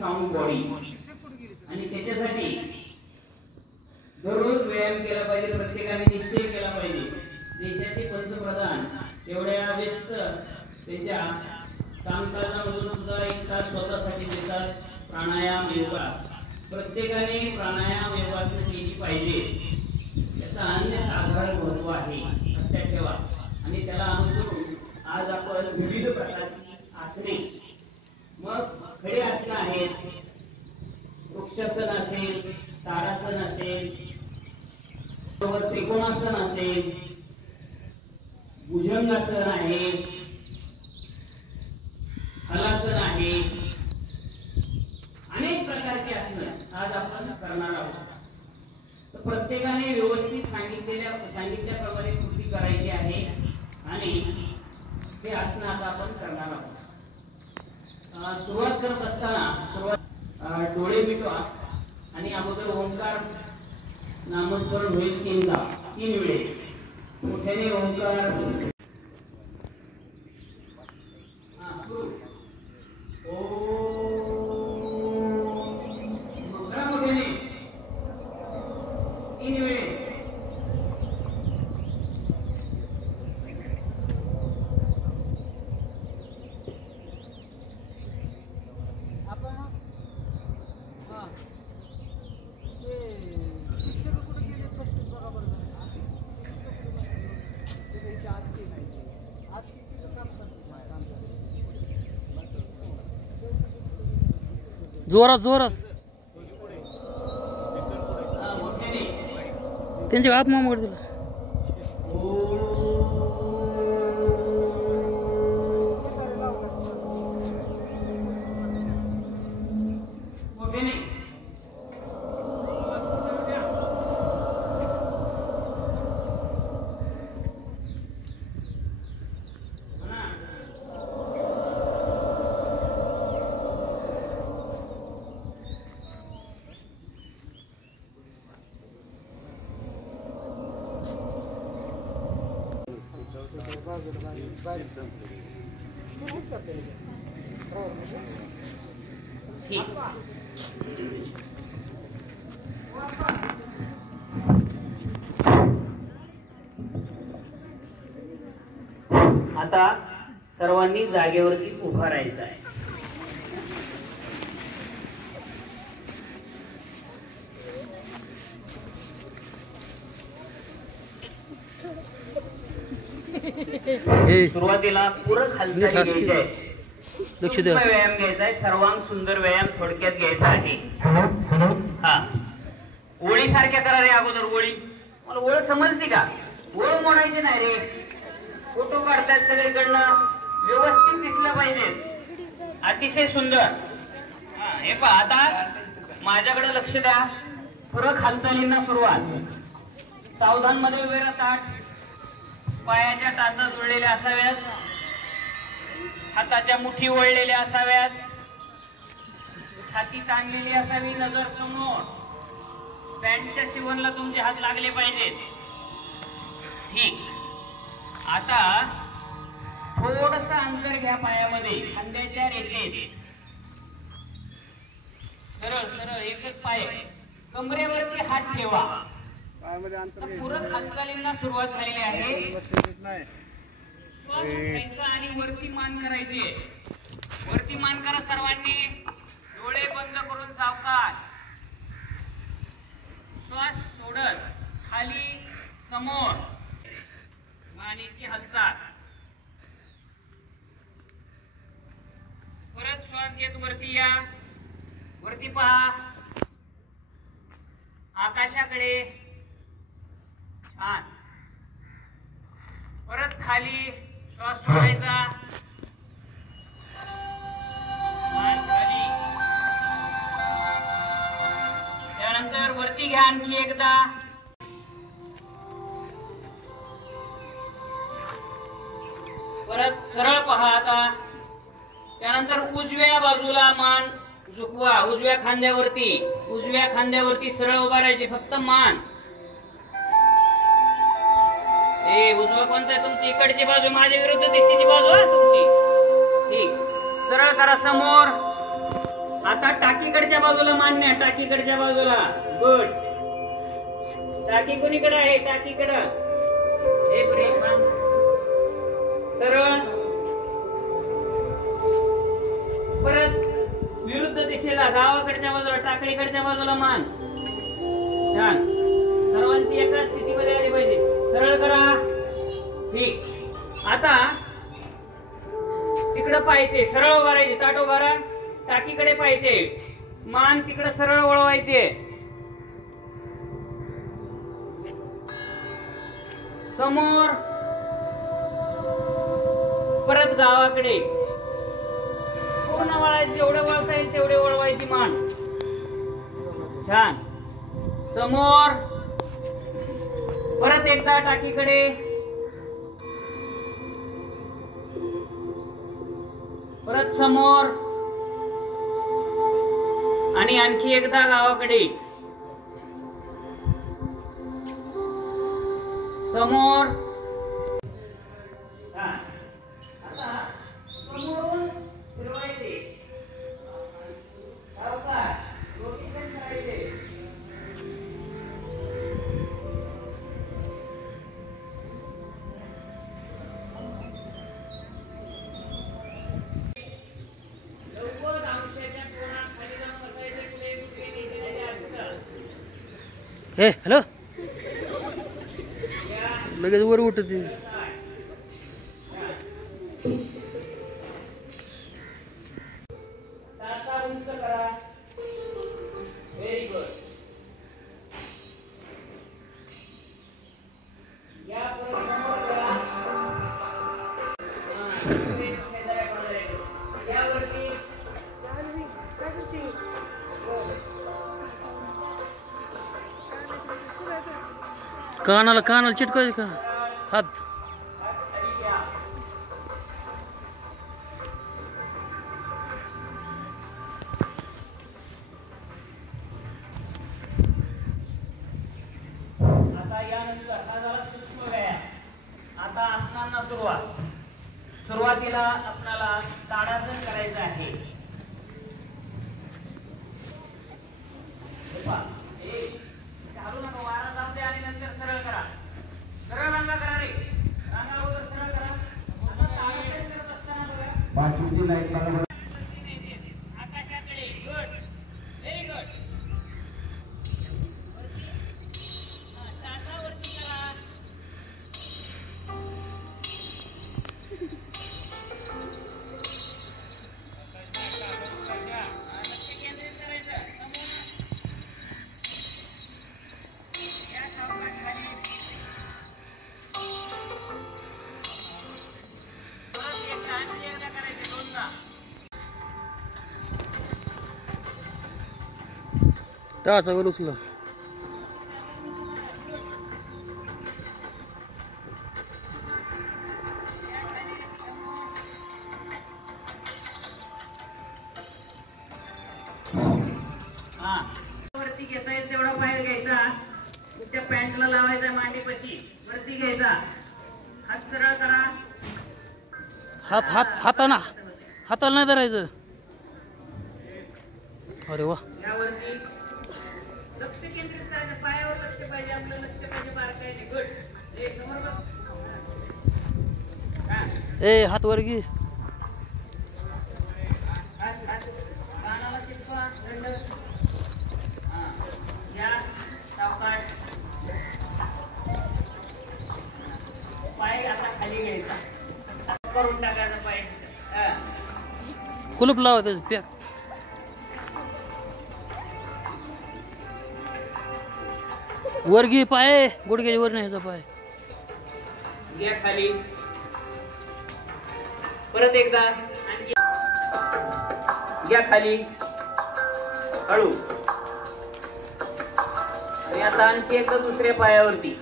Sound body, आणि त्याच्यासाठी दररोज व्यायाम केला पाहिजे. प्रत्येकाने निश्चय केला पाहिजे. देशाचे पंतप्रधान एवढ्या व्यस्त त्याच्या कामकाजामधून सुद्धा एक तास स्वतःसाठी देतात. प्राणायाम, योगा प्रत्येकाने प्राणायाम योगासनं केली पाहिजे. याचा अनन्यसाधारण महत्व आहे, लक्षात ठेवा. आणि त्याला अनुसरून आज आपण विविध प्रकारची आसने, मग खडे आसनं आहेत, वृक्षासन असेल, ताडासन असेल, त्रिकोणासन असेल, भुजंगासन आहे, हलासन आहे, अनेक प्रकारची आसनं आज आपण करणार आहोत. तर प्रत्येकाने व्यवस्थित सांगितल्याप्रमाणे कृती करायची आहे आणि ते आसनं आता आपण करणार आहोत. सुरुवात करत असताना डोळे मिटवा आणि अगोदर ओंकार नामस्मरण होईल 3 वेळेस. मोठ्याने ओंकार. जोरात जोरात त्यांच्या गाळात मामा तुला. आता सर्वांनी जागेवरती उभा राहायचं आहे. सुरुवातीला पूरक हालचाली घ्यायची आहे. व्यायाम घ्यायचा आहे. सर्वांग सुंदर व्यायाम थोडक्यात घ्यायचा आहे. हा, ओळी सारख्या करा रे. अगोदर ओळी. मला ओळ समजते का? ओळ मोडायची नाही रे. फोटो काढतात सगळीकडनं, व्यवस्थित दिसलं पाहिजे. अतिशय सुंदर. हे पहा, आता माझ्याकडे लक्ष द्या. पूरक हालचालींना सुरुवात. सावधान मध्ये उभे राहतात. पायाच्या टाचा जुळलेल्या असाव्यात. हाताच्या मुठी वळलेल्या असाव्यात. छाती ताणलेली असावी. नजर समोर. पॅन्टच्या शिवणला तुमचे हात लागले पाहिजेत. ठीक. आता थोडस अंतर घ्या पायामध्ये, खांद्याच्या रेषेत. सरळ सरळ एकच पाय. कमरेवरती हात ठेवा. पूरक हालचालींना सुरुवात झालेली आहे. श्वास घ्यायचा आणि वरती मान करायची. वरती मान करा सर्वांनी. डोळे बंद करून सावकाश श्वास सोडत खाली समोर. मानेची हालचाल. परत श्वास घेत वरती या. वरती पहा, आकाशाकडे. छान. परत खाली श्वास सोडायचा. मान खाली. त्यानंतर वरती घ्या आणखी एकदा. परत सरळ पहा आता. त्यानंतर उजव्या बाजूला मान झुकवा. उजव्या खांद्यावरती. उजव्या खांद्यावरती सरळ उभा राहायचे. फक्त मान. उजवा कोणता आहे तुमची? इकडची बाजू. माझ्या विरुद्ध दिशेची बाजू आहे तुमची. ठीक. सरळ करा समोर. आता टाकीकडच्या बाजूला मान्य, टाकीकडच्या बाजूला. गुड. टाकी कोणीकडे आहे? टाकीकडं. हे ब्रेक सरळ. परत विरुद्ध दिशेला गावाकडच्या बाजूला, टाकडीकडच्या बाजूला मान. छान. सर्वांची एकाच स्थितीमध्ये आली पाहिजे. सरळ करा. ठीक. आता तिकडं पाहिजे सरळ उभा राहायचे, ताट उभा राहा. टाकीकडे पाहिजे, मान तिकडे सरळ वळवायचे. समोर. परत गावाकडे पूर्ण वळायचे, जेवढे वळता येईल तेवढे वळवायची मान. छान. समोर. परत एकदा टाकीकडे. परत समोर आणि आणखी एकदा गावाकडे. समोर. आता समोरून फिरवायचे. रोटेशन करायचे. हे हॅलो, लगेच वर उठते. Very good. कानाला कानाला चिटकायचं का हात? आता यानंतर हा झाला सूक्ष्म व्यायाम. आता आसनांना सुरुवात. सुरुवातीला आपल्याला ताडासन करायचं आहे. चालू नका, वारा जाऊ दे आणि नंतर सरळ करा. सरळ रांगा करा रे. रांगा वगैरे सरळ करा. ताडासन करत असताना बघा. पाचवीची लाईट बघा. आकाशाकडे. गुड. Very good. टाकावरती करा. लक्ष केंद्रित करायचं. या सावकाश खाली. परत एकदा आणि एकदा करायचे, दोनदा. टाचा वर उचला. वरती घेता येईल तेवढा पाय घ्यायचा. तुमच्या पॅन्टला लावायचा, मांडीपाशी वरती घ्यायचा. हात सरळ करा. हात हात हाताना हाताला नाही धरायचं. अरे वा. यावरती लक्ष केंद्रित करायचं. पायावर लक्ष पाहिजे, आपलं लक्ष पाहिजे बारकाईने. गुड. समोर बघ. ए हात वर घे. कानाला चिटकवा. दंड. या सावकाश. पाय आता खाली घ्यायचा. करून टाकायचा पाय. कुलूप लावा त्याचं पॅक. वर घे पाय, गुडघ्याच्या वर नाही ह्याचा पाय. घ्या खाली. परत एकदा आणखी घ्या खाली. हळू. आणि आता आणखी एकदा दुसऱ्या पायावरती.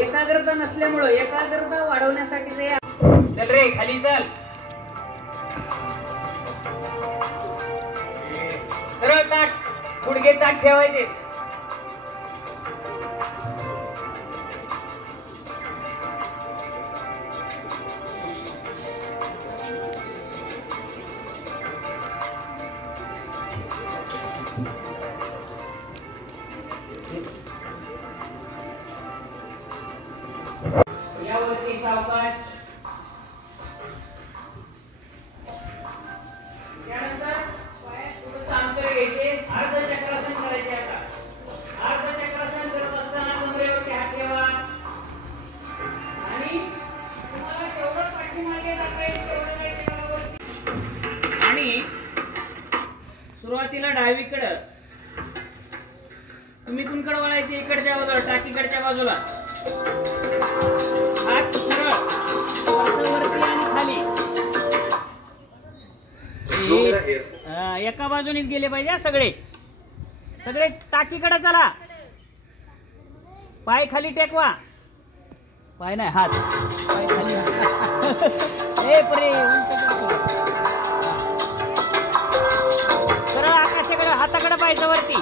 एकाग्रता नसल्यामुळं एकाग्रता वाढवण्यासाठी ते. चल रे खाली चल. सरळ ताट. गुडघे ताट ठेवायचे. डावीकडं. तुम्ही कुणकडे वळायचे? इकडच्या बाजूला, टाकीकडच्या बाजूला. हात सरळ वरती आणि खाली. एका बाजूनेच गेले पाहिजे सगळे. सगळे टाकीकडे चला. पाय खाली टेकवा. पाय नाही, हात. पाय खाली. ए परे, सरळ आकाशाकडे, हाताकडे पाहिजे वरती.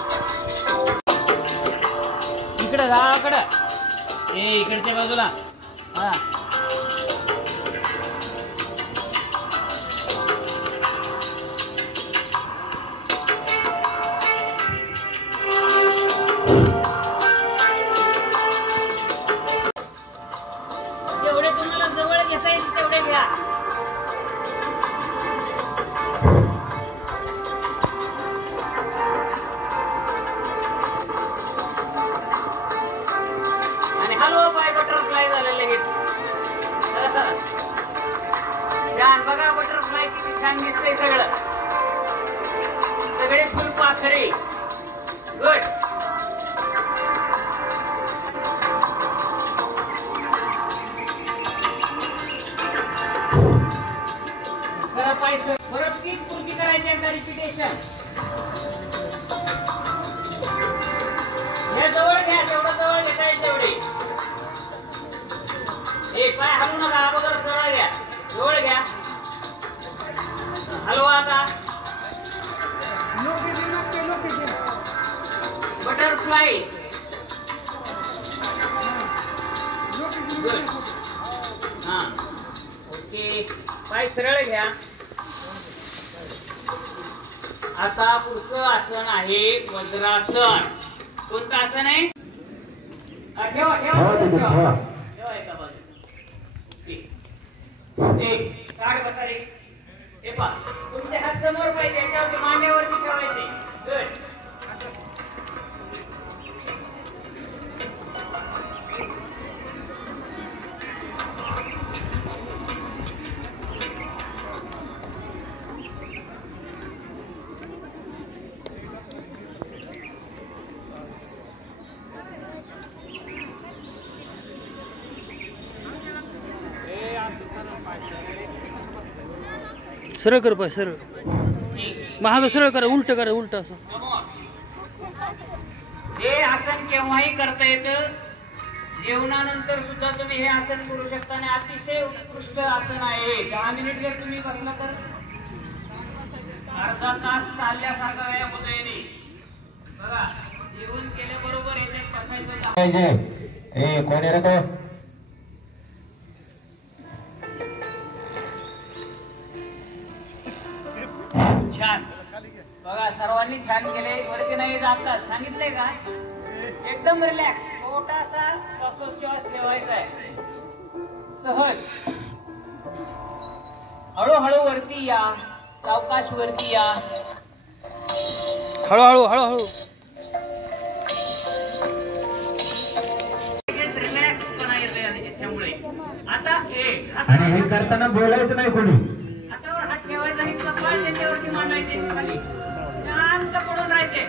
इकडं गावाकडं. ए इकडच्या बाजूला. हा जेवढे तुम्हाला जवळ घेता येईल तेवढे घ्या. आणि हॅलो बाय, बटरफ्लाय झालेले हे. छान बघा, बटरफ्लाय किती छान दिसतंय सगळं. सगळे फुलपाखरे. गुड. परत तीच कृती करायची, एकदा रिपिटेशन. हे जवळ घ्या, जेवढं जवळ घेता येईल तेवढे. हे पाय हलवू नका, अगोदर सरळ घ्या, जवळ घ्या. हलवा आता. बटरफ्लाय. गुड. हा ओके. पाय सरळ घ्या. आता पुढचं आसन आहे वज्रासन. कोणतं आसन आहे? ठेवा ठेवा ठेवा एका बाजूला. काढ बसा रे. हे पहा, तुमचे हात समोर पाहिजे, याच्यावरती मांड्यावरती ठेवायचे. गुड. सरळ कर पाय, सरळ. महाग सरळ करा, उलट करा, उलट असं. हे आसन केव्हाही करता येतं. जेवणानंतर सुद्धा तुम्ही हे आसन करू शकता आणि अतिशय उत्कृष्ट आसन आहे. 10 मिनिट जर तुम्ही बसला तर अर्धा तास चालल्यासारखा व्यायाम होतो याने. बघा, जेवण केल्याबरोबर याच्यात बसायचं. कोण आहे रे तो? छान. बघा, सर्वांनी छान केले. वरती नाही जातात, सांगितलंय का? एकदम रिलॅक्स. छोटासा श्वासोच्छ्वास ठेवायचा आहे, सहज. हळूहळू वरती या, सावकाश वरती या. हळूहळू हळूहळू. रिलॅक्स पणा येतोय त्याच्यामुळे. आता आणि हे करताना बोलायचं नाही कोणी. हातावर हात ठेवायचा आणि कपाळ त्याच्यावरती मांडायचे. खाली शांत पडून राहायचे.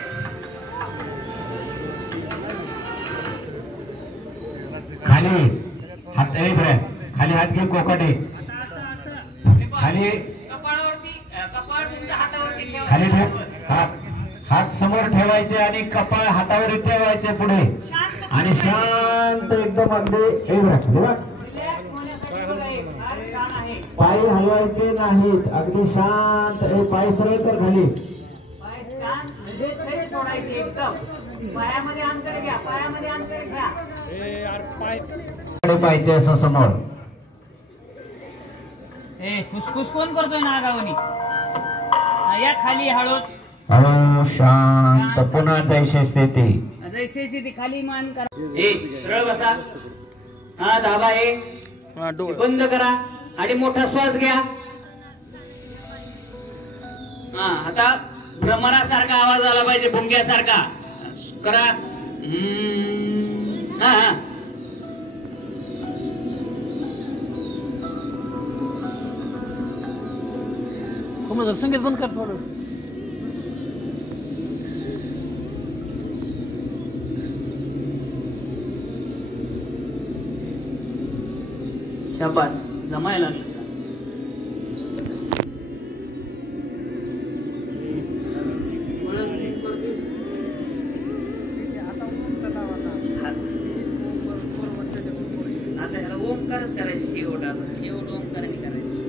खाली हात खाली हात घे, कोकाटे खाली. कपाळावरती, कपाळ तुमच्या हातावरती खाली ठेवा. हात समोर ठेवायचे आणि कपाळ हातावर ठेवायचे पुढे. आणि शांत एकदम अगदी पाय हलवायचे नाहीत, अगदी शांत. पाय सरळ कर खाली. पाय शांत म्हणजे सैल सोडायचे एकदम. पायामध्ये अंतर घ्या, पायामध्ये अंतर घ्या. पाहिजे असं समोर. फुसफुस कोण करतोय नागावनी? या खाली हळूच. हळू शांत. पुन्हा जैसे स्थिती. जैसे स्थिती. खाली मान करा. सरळ बसा. हा दाबा. बंद करा आणि मोठा श्वास घ्या. हा आता भ्रमरासारखा आवाज आला पाहिजे, भुंग्यासारखा करा. हा संगीत बंद कर थोडं. शाबास जमायला लागलं. आता ह्याला ओंकारच करायचे शेवट. आता शेवट ओंकाराने करायचं.